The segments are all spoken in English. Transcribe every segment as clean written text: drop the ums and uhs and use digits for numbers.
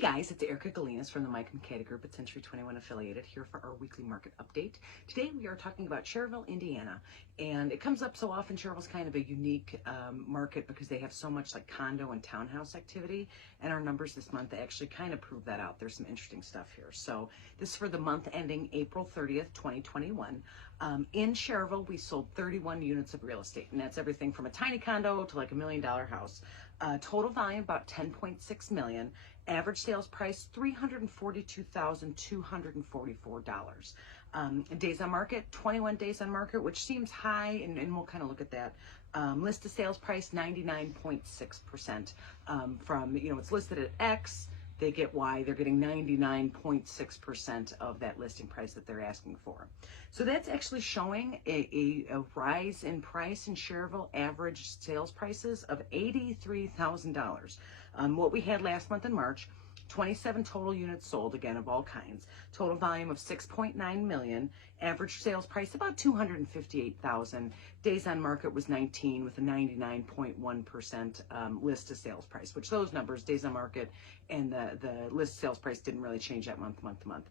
Guys, it's Erica Galinas from the Mike McCady Group at Century 21 Affiliated here for our weekly market update. Today we are talking about Schererville, Indiana, and it comes up so often. Schererville's kind of a unique market because they have so much like condo and townhouse activity, and our numbers this month actually kind of prove that out. There's some interesting stuff here. So this is for the month ending April 30th, 2021. In Schererville, we sold 31 units of real estate, and that's everything from a tiny condo to like $1 million house. Total volume about 10.6 million. Average sales price $342,244. Days on market 21 days on market, which seems high, and we'll kind of look at that. List to sales price 99.6%. From it's listed at X. They get Y. They're getting 99.6% of that listing price that they're asking for. So that's actually showing a rise in price in Schererville. Average sales prices of $83,000. What we had last month in March, 27 total units sold, again, of all kinds. Total volume of 6.9 million. Average sales price about $258,000. Days on market was 19 with a 99.1% list to sales price, which those numbers, days on market and the list sales price, didn't really change that month to month.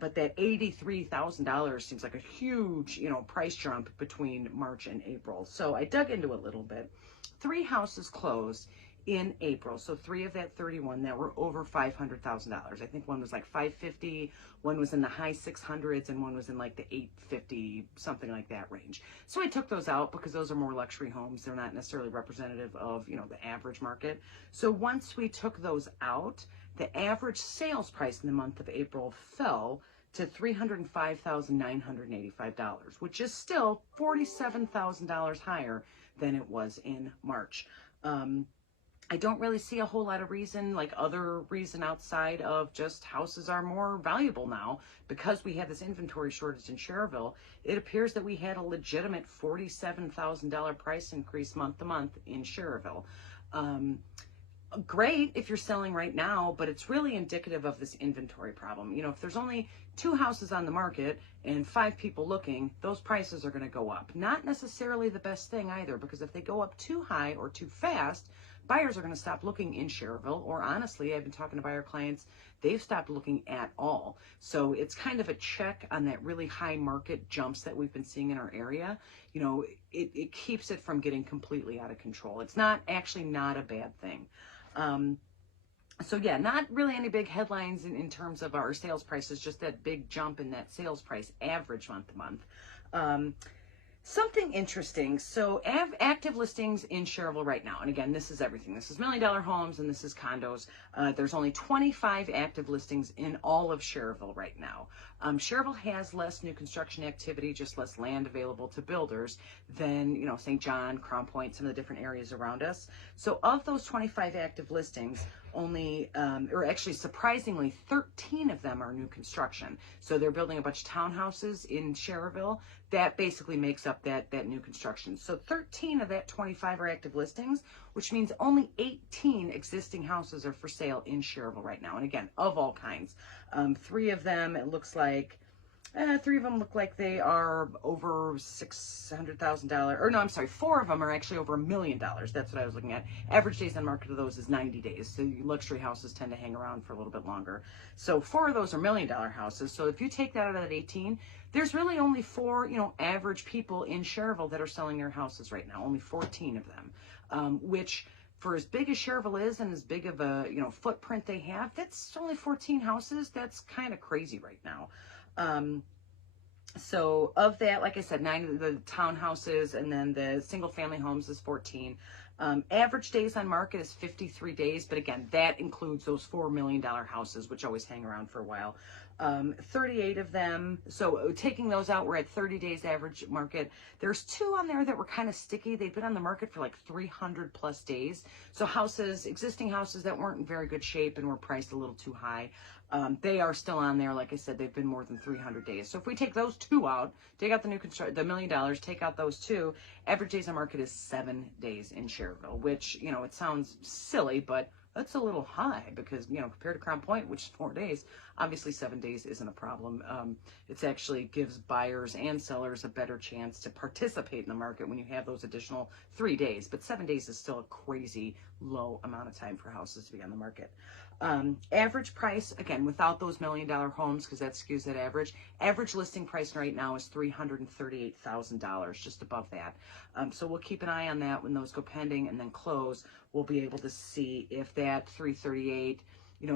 But that $83,000 seems like a huge, price jump between March and April. So I dug into it a little bit. 3 houses closed in April, so 3 of that 31 that were over $500,000. I think one was like $550, one was in the high 600s, and one was in like the $850, something like that range. So I took those out because those are more luxury homes. They're not necessarily representative of the average market. So once we took those out, the average sales price in the month of April fell to $305,985, which is still $47,000 higher than it was in March. I don't really see a whole lot of reason outside of just houses are more valuable now because we had this inventory shortage in Schererville. It appears that we had a legitimate $47,000 price increase month to month in Schererville. Great if you're selling right now, but it's really indicative of this inventory problem. If there's only 2 houses on the market and 5 people looking, those prices are going to go up. Not necessarily the best thing either, because if they go up too high or too fast, buyers are going to stop looking in Schererville, or honestly, I've been talking to buyer clients, they've stopped looking at all. So it's kind of a check on that really high market jumps that we've been seeing in our area. It keeps it from getting completely out of control. It's not a bad thing. So yeah, not really any big headlines in terms of our sales prices, just that big jump in that sales price average month to month. Something interesting. So active listings in Schererville right now. And again, this is everything. This is $1 million homes and this is condos. There's only 25 active listings in all of Schererville right now. Schererville has less new construction activity, just less land available to builders than, St. John, Crown Point, some of the different areas around us. So of those 25 active listings, only, or actually surprisingly, 13 of them are new construction. So they're building a bunch of townhouses in Schererville. That basically makes up that new construction. So 13 of that 25 are active listings, which means only 18 existing houses are for sale in Schererville right now. And again, of all kinds. 3 of them, it looks like, 3 of them look like they are over $600,000. Or no, I'm sorry, 4 of them are actually over $1 million. That's what I was looking at. Average days on market of those is 90 days. So luxury houses tend to hang around for a little bit longer. So 4 of those are $1 million houses. So if you take that out of that 18, there's really only 4, average people in Schererville that are selling their houses right now. Only 14 of them, which, for as big as Schererville is and as big of a footprint they have, that's only 14 houses. That's kind of crazy right now. So of that, like I said, 9 of the townhouses, and then the single family homes is 14. Average days on market is 53 days, but again, that includes those $4 million houses, which always hang around for a while. 38 of them, so taking those out, we're at 30 days average market. There's 2 on there that were kind of sticky. They've been on the market for like 300 plus days. So existing houses that weren't in very good shape and were priced a little too high. They are still on there. Like I said, they've been more than 300 days. So if we take those 2 out, take out the $1 million, take out those 2, average days on market is 7 days in Schererville, which, it sounds silly, but that's a little high because, compared to Crown Point, which is 4 days, obviously 7 days isn't a problem. It actually gives buyers and sellers a better chance to participate in the market when you have those additional 3 days. But 7 days is still a crazy low amount of time for houses to be on the market. Average price, again, without those $1 million homes, because that skews that average listing price right now is $338,000, just above that. So we'll keep an eye on that when those go pending and then close. We'll be able to see if that 338,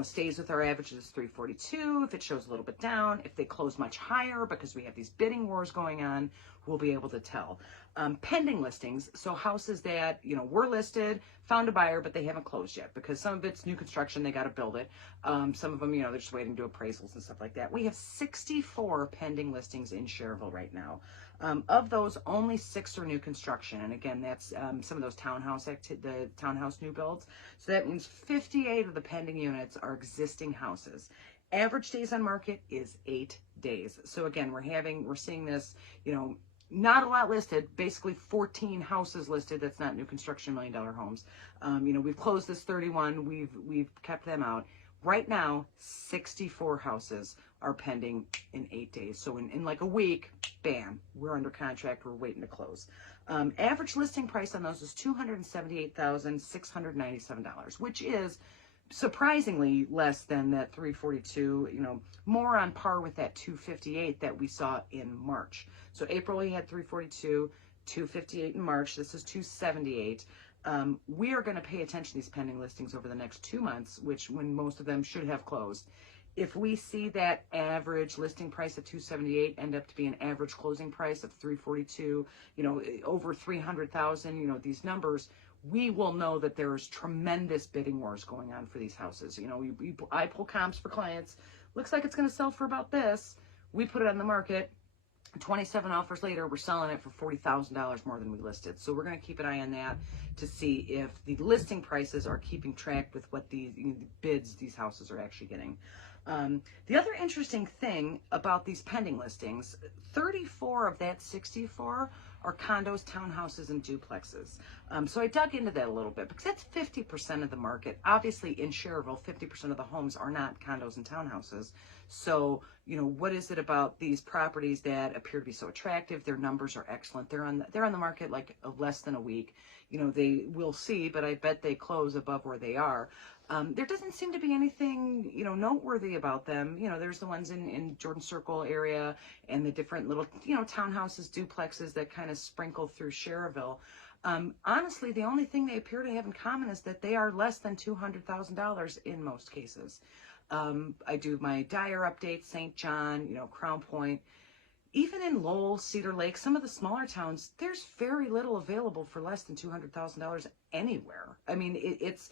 stays with our averages 342, if it shows a little bit down, if they close much higher because we have these bidding wars going on, we'll be able to tell. Pending listings, so houses that, were listed, found a buyer, but they haven't closed yet because some of it's new construction, they got to build it. Some of them, they're just waiting to do appraisals and stuff like that. We have 64 pending listings in Schererville right now. Of those, only 6 are new construction. And again, that's some of those the townhouse new builds. So that means 58 of the pending units are existing houses. Average days on market is 8 days. So again, we're seeing this, not a lot listed, basically 14 houses listed. That's not new construction $1 million homes. We've closed this 31. We've kept them out. Right now, 64 houses are pending in 8 days. So in like a week, bam, we're under contract. We're waiting to close. Average listing price on those is $278,697, which is surprisingly less than that 342, more on par with that 258 that we saw in March. So April we had 342, 258 in March. This is 278. We are going to pay attention to these pending listings over the next 2 months, when most of them should have closed. If we see that average listing price of 278 end up to be an average closing price of 342, over 300,000, these numbers, we will know that there is tremendous bidding wars going on for these houses. I pull comps for clients. Looks like it's going to sell for about this. We put it on the market. 27 offers later, we're selling it for $40,000 more than we listed. So we're going to keep an eye on that to see if the listing prices are keeping track with what the bids these houses are actually getting. The other interesting thing about these pending listings, 34 of that 64 are condos, townhouses, and duplexes. So I dug into that a little bit because that's 50% of the market. Obviously, in Schererville, 50% of the homes are not condos and townhouses. So, what is it about these properties that appear to be so attractive? Their numbers are excellent. They're on the market like less than a week. They will see, but I bet they close above where they are. There doesn't seem to be anything, noteworthy about them. There's the ones in Jordan Circle area and the different little, townhouses, duplexes that kind of sprinkle through Schererville. Honestly, the only thing they appear to have in common is that they are less than $200,000 in most cases. I do my Dyer updates, St. John, Crown Point. Even in Lowell, Cedar Lake, some of the smaller towns, there's very little available for less than $200,000 anywhere. I mean, it's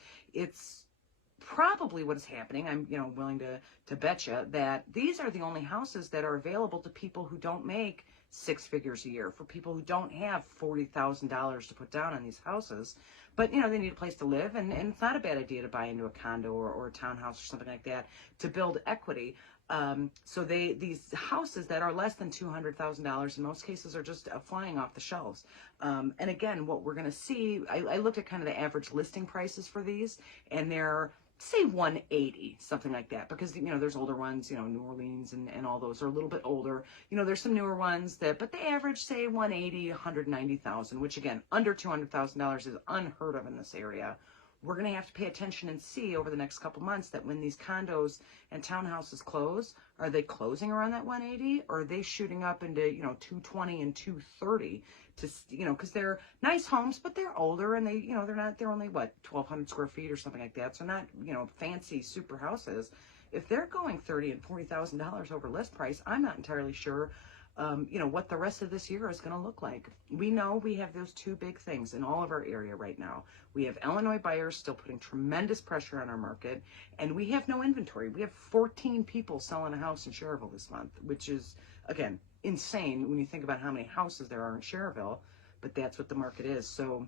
probably what is happening. I'm, willing to bet you that these are the only houses that are available to people who don't make 6 figures a year, for people who don't have $40,000 to put down on these houses. But, they need a place to live, and it's not a bad idea to buy into a condo or a townhouse or something like that to build equity. So these houses that are less than $200,000 in most cases are just flying off the shelves. And again, what we're going to see, I looked at kind of the average listing prices for these, and they're, say, 180, something like that, because there's older ones, New Orleans and all those are a little bit older. There's some newer ones but they average, say, 180, 190,000, which again, under $200,000 is unheard of in this area. We're going to have to pay attention and see over the next couple months that when these condos and townhouses close, are they closing around that 180, or are they shooting up into 220 and 230 to because they're nice homes, but they're older and they're only 1,200 square feet or something like that, so not fancy super houses. If they're going $30,000 and $40,000 over list price, I'm not entirely sure what the rest of this year is going to look like. We know we have those 2 big things in all of our area right now. We have Illinois buyers still putting tremendous pressure on our market, and we have no inventory. We have 14 people selling a house in Schererville this month, which is, again, insane when you think about how many houses there are in Schererville, but that's what the market is. So,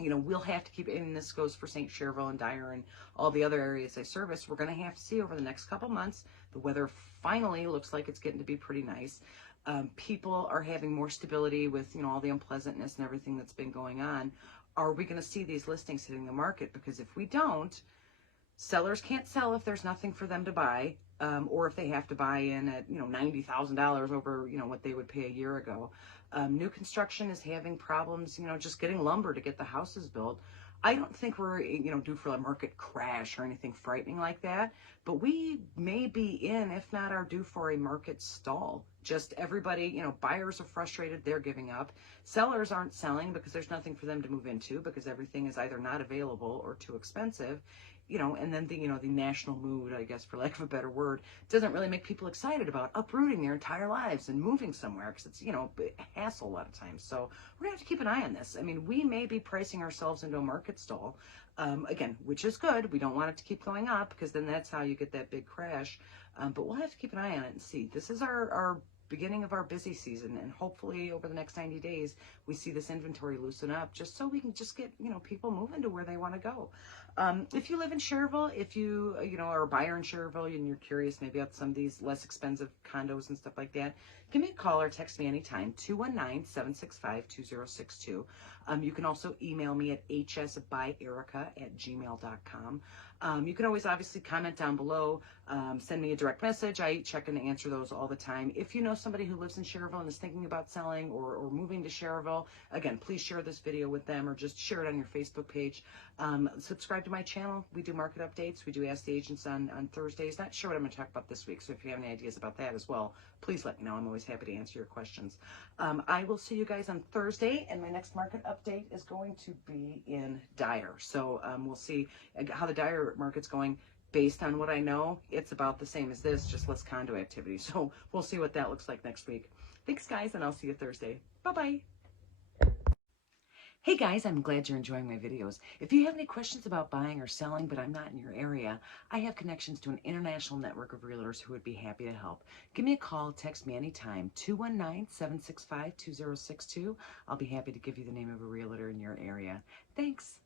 we'll have to keep, and this goes for St. Schererville and Dyer and all the other areas I service, we're going to have to see over the next couple months. The weather finally looks like it's getting to be pretty nice. People are having more stability with, all the unpleasantness and everything that's been going on. Are we going to see these listings hitting the market? Because if we don't, sellers can't sell if there's nothing for them to buy, or if they have to buy in at, $90,000 over, what they would pay a year ago. New construction is having problems, just getting lumber to get the houses built. I don't think we're, due for a market crash or anything frightening like that, but we may be in, if not are due for a market stall. Just everybody, buyers are frustrated, they're giving up. Sellers aren't selling because there's nothing for them to move into because everything is either not available or too expensive. And then the national mood, I guess, for lack of a better word, doesn't really make people excited about uprooting their entire lives and moving somewhere because it's, a hassle a lot of times. So we're gonna have to keep an eye on this. I mean, we may be pricing ourselves into a market stall, again, which is good. We don't want it to keep going up because then that's how you get that big crash. But we'll have to keep an eye on it and see. This is our beginning of our busy season, and hopefully over the next 90 days we see this inventory loosen up just so we can just get people moving to where they want to go. If you live in Schererville, if you are a buyer in Schererville and you're curious maybe about some of these less expensive condos and stuff like that, give me a call or text me anytime, 219-765-2062. You can also email me at hsbyerica@gmail.com. You can always obviously comment down below, send me a direct message. I check and answer those all the time. If you know somebody who lives in Schererville and is thinking about selling or moving to Schererville, again, please share this video with them or just share it on your Facebook page. Subscribe to my channel. We do market updates. We do Ask the Agents on Thursdays. Not sure what I'm going to talk about this week, so if you have any ideas about that as well, please let me know. I'm always happy to answer your questions. I will see you guys on Thursday, and my next market update is going to be in Dyer. So we'll see how the Dyer market's going. Based on what I know, it's about the same as this, just less condo activity. So we'll see what that looks like next week. Thanks, guys, and I'll see you Thursday. Bye-bye. Hey guys, I'm glad you're enjoying my videos. If you have any questions about buying or selling, but I'm not in your area, I have connections to an international network of realtors who would be happy to help. Give me a call, text me anytime, 219-765-2062. I'll be happy to give you the name of a realtor in your area. Thanks.